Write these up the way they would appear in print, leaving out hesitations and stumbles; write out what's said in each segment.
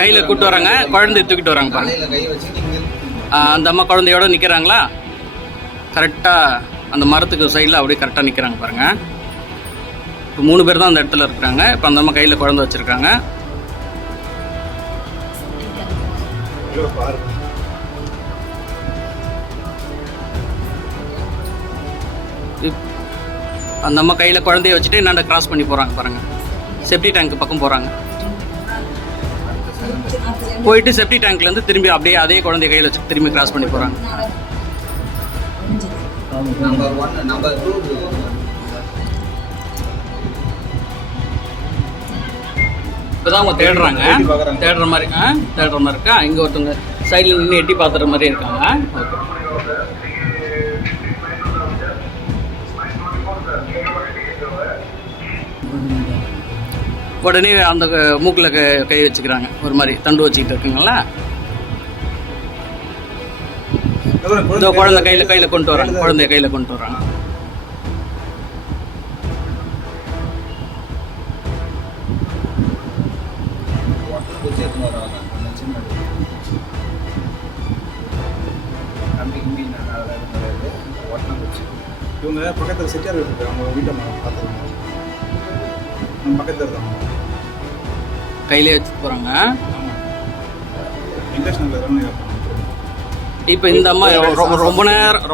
கையில் கூப்பிட்டு வராங்க, குழந்தைய தூக்கிட்டு வராங்க பாருங்க. அந்த அம்மா குழந்தையோட நிற்கிறாங்களா, கரெக்டாக அந்த மரத்துக்கு சைடில் அப்படியே கரெக்டாக நிற்கிறாங்க பாருங்கள். இப்போ 3 பேர் தான் அந்த இடத்துல இருக்கிறாங்க. இப்போ அந்த அம்மா கையில் குழந்தை வச்சுருக்காங்க. அந்த அம்மா கையில் குழந்தைய வச்சுட்டு என்னென்ன கிராஸ் பண்ணி போகிறாங்க பாருங்கள். செப்டி டேங்க் பக்கம் போகிறாங்க. போயிட்டு செப்டி டேங்க்லேருந்து திரும்பி அப்படியே அதே குழந்தைய கையில் வச்சு திரும்பி கிராஸ் பண்ணி போகிறாங்க. இப்போதான் அவங்க தேடுறாங்க. தேடுற மாதிரி இருக்கா. இங்கே ஒருத்தவங்க சைடில் நின்று எட்டி பார்த்துற மாதிரி இருக்காங்க. உடனே அந்த மூக்கில் கை வச்சுக்கிறாங்க, ஒரு மாதிரி தண்டு வச்சுக்கிட்டு இருக்குங்களா. குழந்தை கையில் கொண்டு வராங்க. குழந்தைய கையில் கொண்டு வராங்க. இவங்க பக்கத்தில் செட்டியார் இருக்கு, அவங்க வீட்டை பார்த்துருக்காங்க. நம்ம பக்கத்தில் இருக்காங்க, கையிலே வச்சுட்டு போகிறாங்க. இன்டர்நேஷனல். இப்போ இந்த அம்மா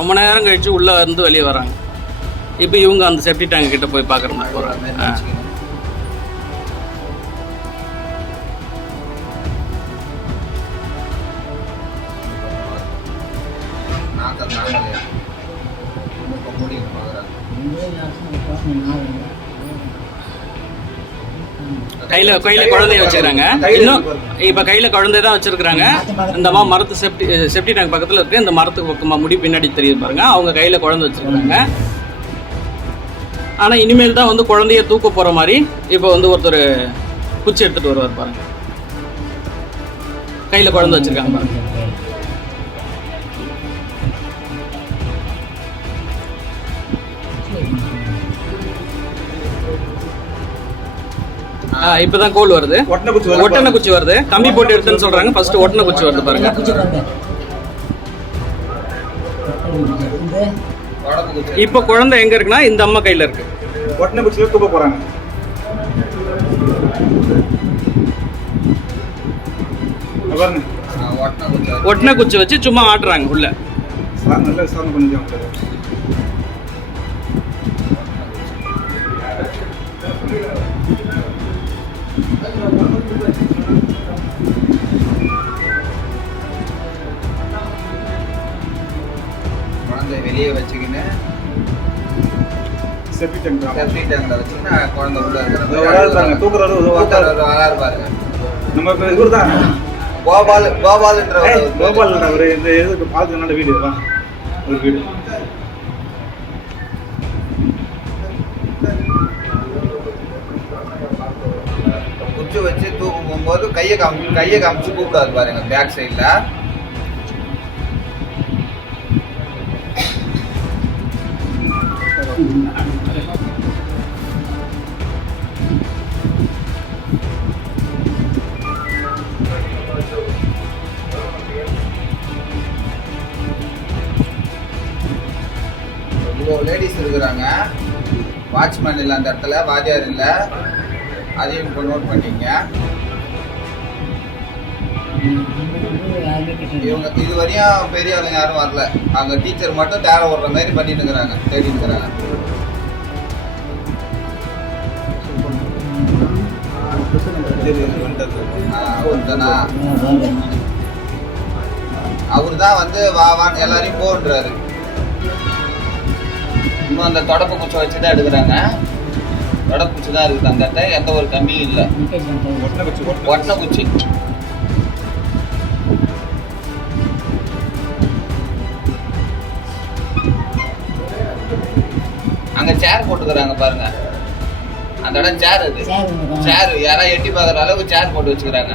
ரொம்ப நேரம் கழிச்சு உள்ளே வந்து வெளியே வராங்க. இப்போ இவங்க அந்த செப்டி டேங்க் கிட்ட போய் பார்க்குற மாதிரி போகிறாங்க. கையில் குழந்தைய வச்சுக்கிறாங்க. இன்னும் இப்போ கையில் குழந்தைய தான் வச்சுருக்குறாங்க. இந்த அம்மா மரத்து செப்டி டேங்க் பக்கத்தில் இருக்குது. இந்த மரத்துக்கு பக்கமாக முடி பின்னாடி தெரியுது பாருங்க. அவங்க கையில் குழந்தை வச்சுருக்காங்க. ஆனால் இனிமேல் தான் வந்து குழந்தைய தூக்க போகிற மாதிரி இப்போ வந்து ஒருத்தர் குச்சி எடுத்துகிட்டு வருவார் பாருங்க. கையில் குழந்தை வச்சுருக்காங்க பாருங்க. இப்பதான் கோல் வருது, ஒட்டனை குச்சி வருது. கம்பி போட்டு எடுத்துன்னு சொல்றாங்க. ஃபர்ஸ்ட் ஒட்டனை குச்சி வருது பாருங்க. இப்ப குழந்தை எங்க இருக்குன்னா இந்த அம்மா கையில இருக்கு. ஒட்டனை குச்சியில தூக்க போறாங்க. ஒட்டனை குச்சி வச்சு சும்மா ஆட்டுறாங்க உள்ள. குழந்தை வெளியே வச்சுக்கின்னு செப்டி டேங்க்ல வச்சுக்கின்னு குழந்தை உள்ள இருக்காங்க. தூக்குறாரு பாருங்க. நம்ம இவர் தான் கோபால்ன்றவர். இந்த எதுக்கு பார்த்துக்கனால வீடு தான் ஒரு வீடு. குச்சி வச்சு தூக்கும் போகும்போது கையை காமிச்சு கூப்பிடாது பாருங்க. பேக் சைட்ல இவ்வளோ லேடிஸ் இருக்கிறாங்க. வாட்ச்மேன் இல்லை அந்த இடத்துல, வாத்தியார் இல்லை. அதையும் இப்போ நோட் பண்ணிங்க. இவங்க இது வரையும் பெரிய ஆளுங்க யாரும் வரல. அங்கே டீச்சர் மட்டும் தேர ஓடுற மாதிரி பண்ணிட்டு இருக்கிறாங்க, தேடிட்டு இருக்கிறாங்க. அவர் தான் வந்து வான்னு எல்லாரையும் போன்றாரு. இன்னும் அந்த தொடப்பு குச்சி வச்சு தான் எடுக்கிறாங்க. தொடப்பு குச்சி தான் இருக்குது அந்த இடத்துல, எந்த ஒரு கம்மியும் இல்லை. ஒட்டனை குச்சி அங்க சேர் போட்டுக்கிறாங்க பாருங்க. அந்த இடம் சேர், அது சேர் யாராவது எட்டி பார்க்குற அளவுக்கு சேர் போட்டு வச்சுக்கிறாங்க.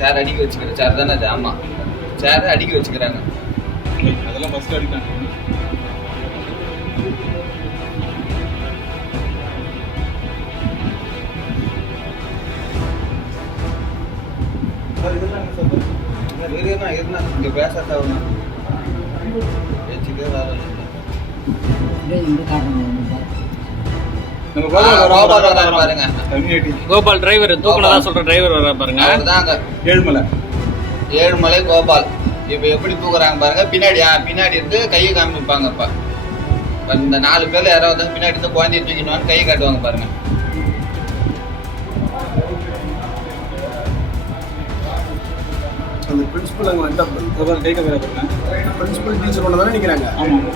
சேர் அடிக்க வச்சுக்கிற சேர் தானே அது? ஆமா, சேர் அடிக்க வச்சுக்கிறாங்க. அதெல்லாம் ஃபர்ஸ்ட் அடிக்காங்க. இருந்தா இங்க பேசாத பேச்சுக்கே வேலை நம்ம கோபால் வராரு பாருங்க. கம்யூனிட்டி கோபால் டிரைவர் தூக்குனதா சொல்ற டிரைவர் வர பாருங்க. அவர்தான் அங்க ஏழுமலை ஏழுமலை கோபால். இப்ப எப்படி தூக்குறாங்க பாருங்க. பின்னாடி இருந்து கையை காமிப்பாங்க. இப்ப இந்த 4 பேர்ல யாராவது பின்னாடி இருந்து குழந்தைய தூக்கினு கையை காட்டுவாங்க பாருங்க. அந்த பிரின்சிபல் அங்கே வந்து கை கம்பெனி பாருங்க. பிரின்சிபல் டீச்சர் ஒன்று தானே நிற்கிறாங்க. ஆமாம்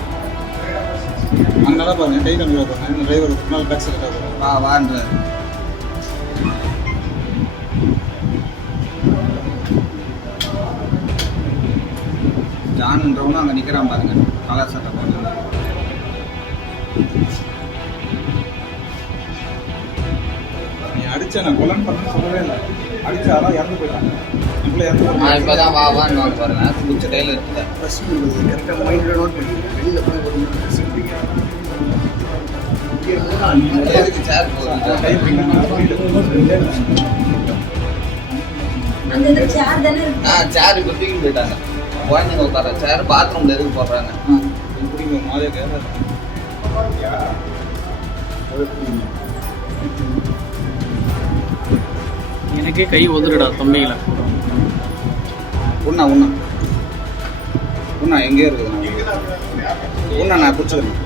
அங்கே தான் பாருங்க கை கம்பெனி பாருங்க. இந்த டிரைவர் நாள் பேக் சைடு வான்ற ஜானுன்றவனும் அங்கே நிற்கிறான் பாருங்க. கலர் சட்டை பாருங்க. நீ அடிச்ச நான் கொலன் பண்ண சொல்லவே இல்லை. அடிச்சா அதான் இறந்து போயிட்டாங்க. நம்மளே இறந்து இப்போதான் வான்னு வாங்க பாருங்க. குடிச்ச டைல இருக்குது. கரெக்டாக மைண்டில் நோட் பண்ணிக்கிறேன். வெளியில் போய் ஒரு எதுக்கு சேர் போகுது? சேர் இப்போ தூக்கி போயிட்டாங்க. குழந்தைங்க உட்கார சேர் பாத்ரூம்ல எதுக்கு போடுறாங்க? எனக்கே கை ஒதுருடா தம்பிங்களா. உண்ணா எங்கே இருக்குது? உண்ணா நான் பிடிச்சிக்கிறேன்.